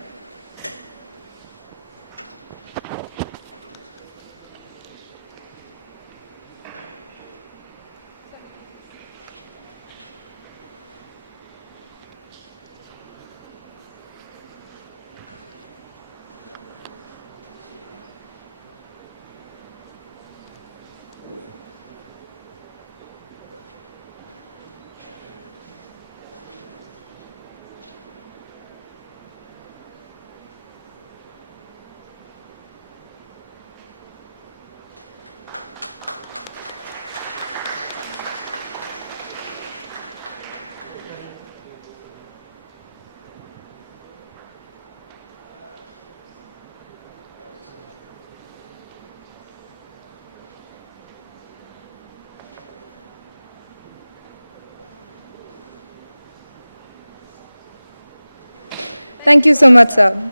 Thank you so much, sir.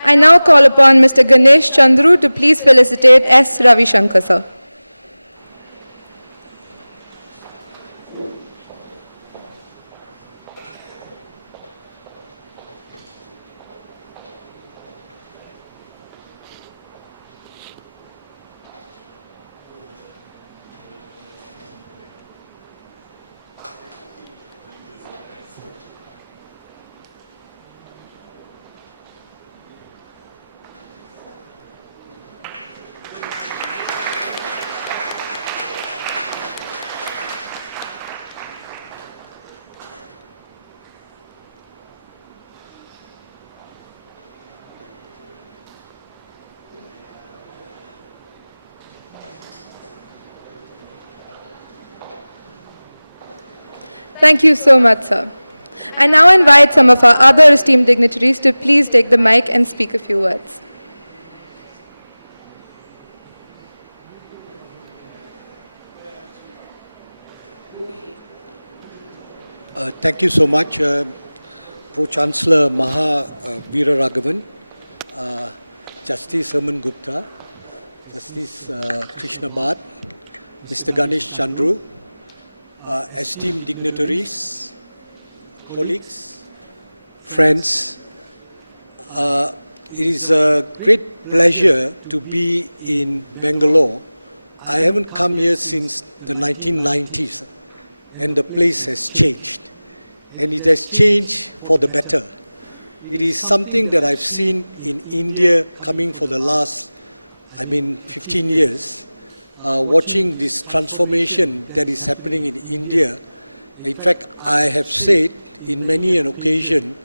I now call upon Mr. Ganesh Chandru to please felicitate S. Ravi Shankar, sir. Thank you so much, sir. I now invite some of our other esteemed dignitaries to please take the mic and speak a few words. Thank you so much, Pro-Chancellor Maha Veeraraghavan, Justice Herman Gupta, Justice Krishna Bhatt, Mr. Ganesh Chandru, esteemed dignitaries, colleagues, friends. It is a great pleasure to be in Bengaluru. I haven't come here since the 1990s, and the place has changed. And it has changed for the better. It is something that I've seen in India coming for the last, 15 years. Watching this transformation that is happening in India. In fact, I have said in many an occasion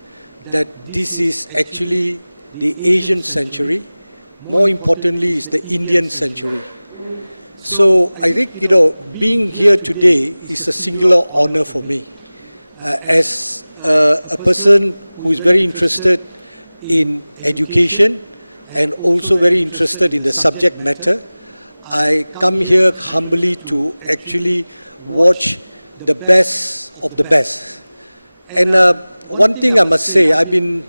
that this is actually the Asian century, more importantly, is the Indian century. So I think, being here today is a singular honor for me. As a person who is very interested in education and also very interested in the subject matter, I come here humbly to actually watch the best of the best. And one thing I must say, I've been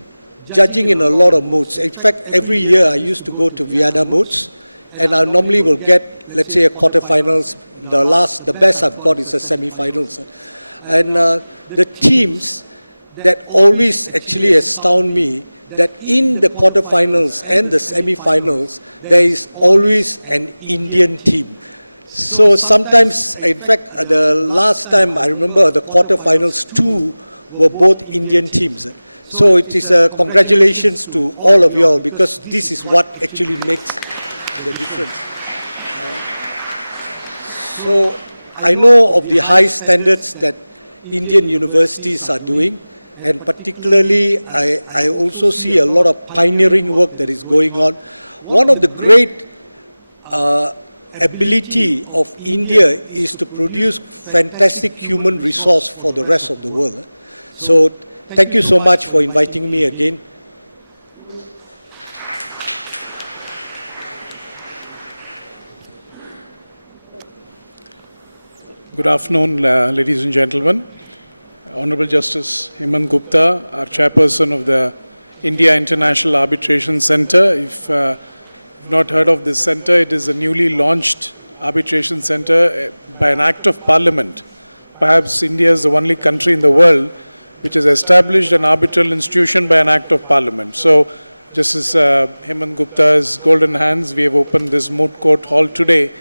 judging in a lot of moots. In fact, every year I used to go to Vienna moots, and I normally will get, let's say, a quarterfinals. The best I've got is a semi-finals. And the teams that always actually astound me, that in the quarterfinals and the semi-finals, there is always an Indian team. So sometimes, in fact, the last time I remember the quarterfinals, 2 were both Indian teams. So it is a congratulations to all of you all, because this is what actually makes the difference. So I know of the high standards that Indian universities are doing, and particularly I also see a lot of pioneering work that is going on. One of the great ability of India is to produce fantastic human resource for the rest of the world. So thank you so much for inviting me again. Good afternoon, ladies and gentlemen. Honorable Justice Hemant Gupta, our chairperson of the India International Arbitration Center. If you've not heard of this center, it is a newly launched arbitration center by an act of parliament. Perhaps India is the only country in the world which has established an arbitral institution by an act of parliament. So, Justice Hemant Gupta's golden hands, we have opened this Moot Court Hall today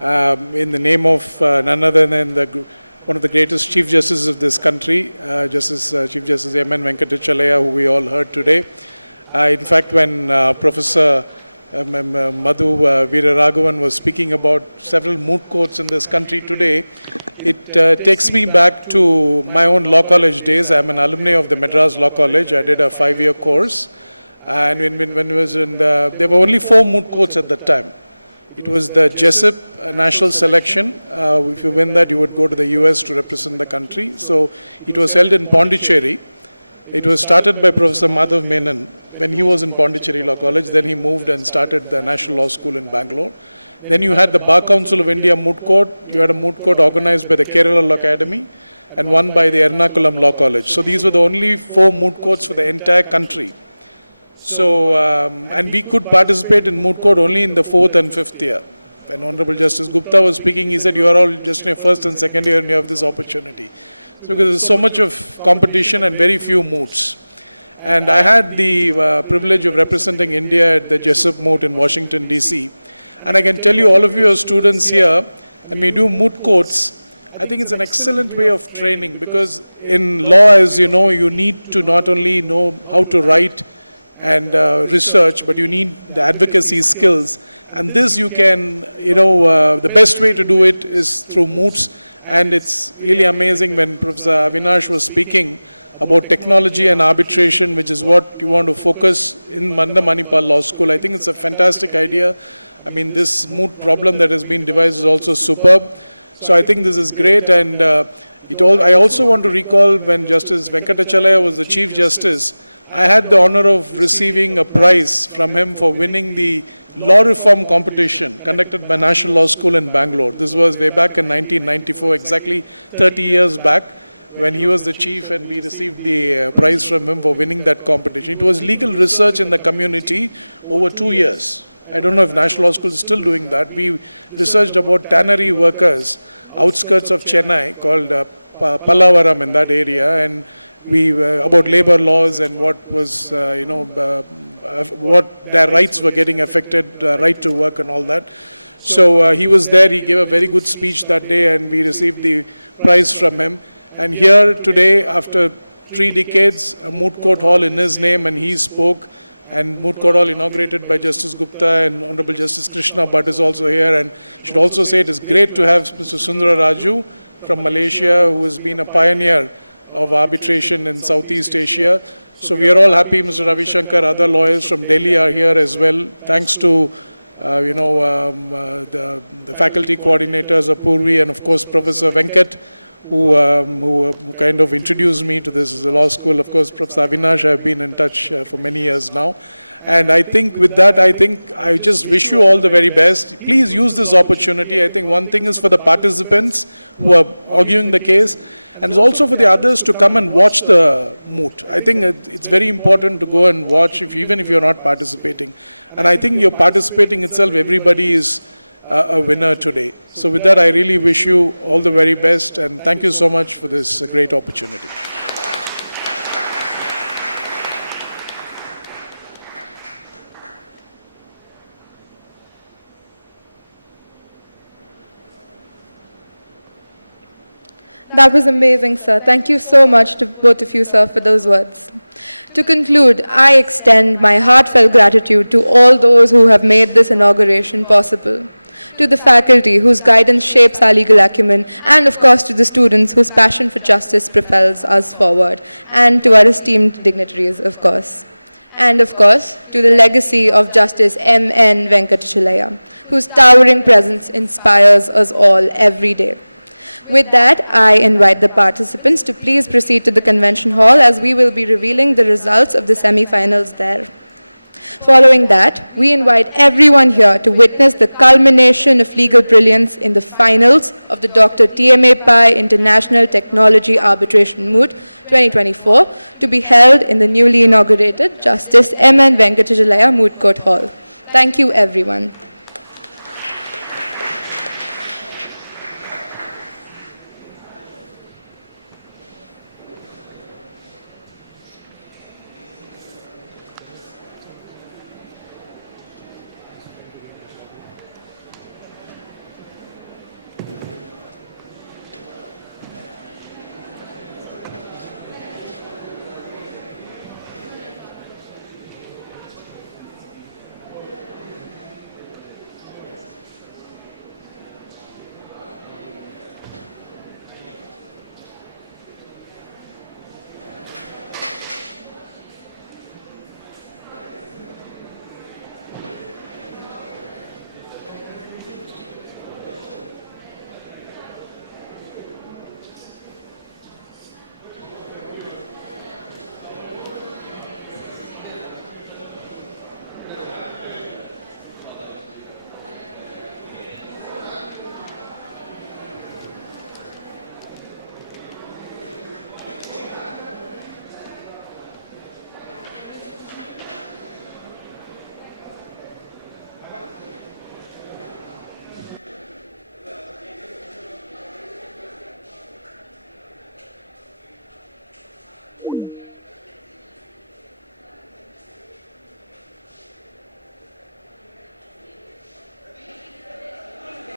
in the name of none other than one of the greatest Chief Justices of this country, Chief Justice M. N. Venkatachaliah, who we all heard today. In fact, when Professor Madhu Veeraraghavan was speaking about several moot courts in this country today, it takes me back to my own law college days. I'm an alumni of the Madras Law College. I did a 5-year course. And when I was in there were only 4 moot courts at that time. It was the Jessup national selection. If you win that, you would go to the US to represent the country. So it was held in Pondicherry. It was started by Professor Madhav Menon when he was in Pondicherry Law College. Then he moved and started the National Law School in Bangalore. Then you had the Bar Council of India Moot Court. You had a moot court organized by the Kerala Law Academy and one by the Ernakulam Law College. So these were the only 4 moot courts for the entire country. So, and we could participate in moot court only in the 4th and 5th year. When Honorable Justice Gupta was speaking, he said, you are all just in your 1st and 2nd year and you have this opportunity. So because there's so much of competition and very few moots. And I had the privilege of representing India at the Jessup Moot in Washington, D.C. And I can tell you, all of you are students here, and we do moot courts. I think it's an excellent way of training, because in law, as you know, you need to not only know how to write and research, but you need the advocacy skills. And this you can, the best way to do it is through moots. And it's really amazing when Professor Avinash was speaking about technology and arbitration, which is what you want to focus in the Manipal Law School. I think it's a fantastic idea. I mean, this moot problem that has been devised is also superb. So I think this is great. And I also want to recall when Justice Venkatachaliah was the Chief Justice, I had the honor of receiving a prize from him for winning the law reform competition conducted by National Law School in Bangalore. This was way back in 1994, exactly 30 years back, when he was the chief, and we received the prize from him for winning that competition. It was legal research in the community over 2 years. I don't know if National Law School is still doing that. We researched about tannery workers outskirts of Chennai called Pallavaram in that area, and we about labor laws and what was, what their rights were getting affected, right to work and all that. So he was there, he gave a very good speech that day, and we received the prize from him. And here today, after 3 decades, a moot court hall in his name, and he spoke, and moot court hall inaugurated by Justice Gupta, and Honorable Justice Krishna Bhatt is also here. And should also say it is great to have Mr. Sundara Raju from Malaysia, who has been a pioneer of arbitration in Southeast Asia. So we are all happy. Mr. Ravi Shankar, other lawyers from Delhi are here as well. Thanks to the faculty coordinators, Apurvi, and of course Professor Venkat, who kind of introduced me to this law school. Of course, Professor Avinash, I've been in touch for many years now. And I think with that, I just wish you all the very best. Please use this opportunity. I think one thing is for the participants who are arguing the case, and it's also for the others to come and watch the moot. I think it's very important to go and watch, even if you're not participating. And I think you're participating itself, everybody is a winner today. So with that, I really wish you all the very best, and thank you so much for this great opportunity. That was amazing, sir. Thank you so much to both of you, sir, for those words. To conclude, I extend my heartfelt gratitude to all those who have made this inauguration possible, to the faculty whose guidance shapes our legal acumen, and of course to the students whose passion for justice propels us forward, and to our esteemed dignitaries, of course. And of course, to the legacy of Justice M.N. Venkatachaliah, whose towering presence inspires us all every day. With that, I invite the participants to please proceed to the convention hall, as we will be revealing the results of the semi-finals there. Following that, we invite everyone here to witness the culmination of legal brilliance in the finals of the Dr. TMA Pai International Technology Arbitration Moot 2024, to be held in the newly inaugurated Justice M.N. Venkatachaliah Moot Court Hall. Thank you, everyone. Mm.